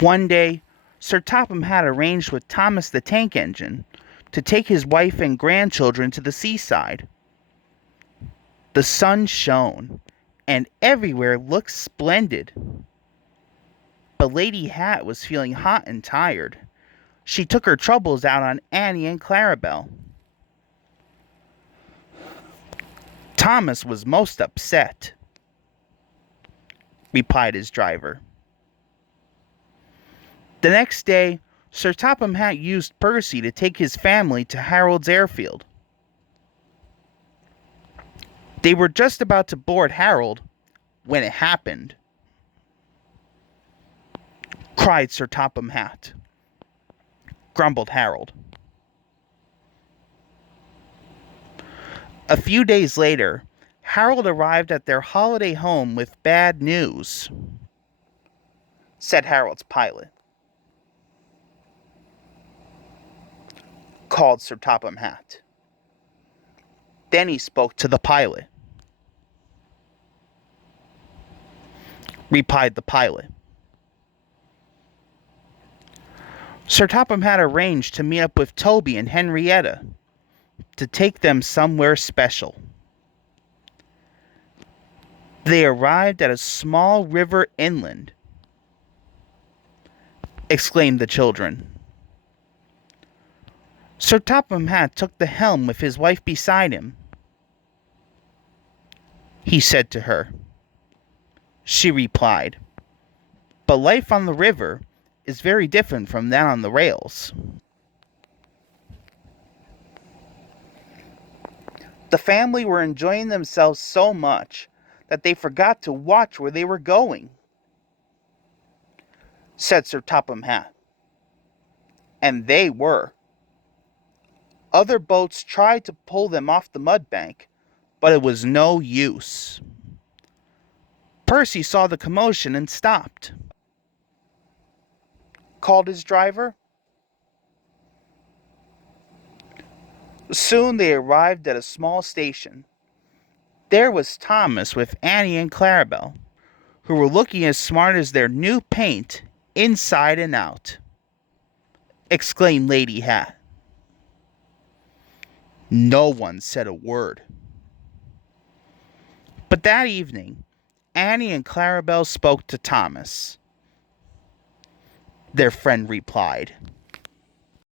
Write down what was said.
One day, Sir Topham had arranged with Thomas the Tank Engine to take his wife and grandchildren to the seaside. The sun shone, and everywhere looked splendid. But Lady Hat was feeling hot and tired. She took her troubles out on Annie and Clarabelle. Thomas was most upset, replied his driver. The next day, Sir Topham Hatt used Percy to take his family to Harold's airfield. They were just about to board Harold when it happened, cried Sir Topham Hatt. Grumbled Harold. A few days later, Harold arrived at their holiday home with bad news, said Harold's pilot. Called Sir Topham Hatt. Then he spoke to the pilot. Replied the pilot. Sir Topham Hatt arranged to meet up with Toby and Henrietta to take them somewhere special. They arrived at a small river inland, exclaimed the children. Sir Topham Hatt took the helm with his wife beside him. He said to her. She replied, but life on the river is very different from that on the rails. The family were enjoying themselves so much that they forgot to watch where they were going, said Sir Topham Hatt. And they were. Other boats tried to pull them off the mudbank, but it was no use. Percy saw the commotion and stopped. Called his driver. Soon they arrived at a small station. There was Thomas with Annie and Clarabelle, who were looking as smart as their new paint inside and out, exclaimed Lady Hat. No one said a word. But that evening, Annie and Clarabelle spoke to Thomas. Their friend replied.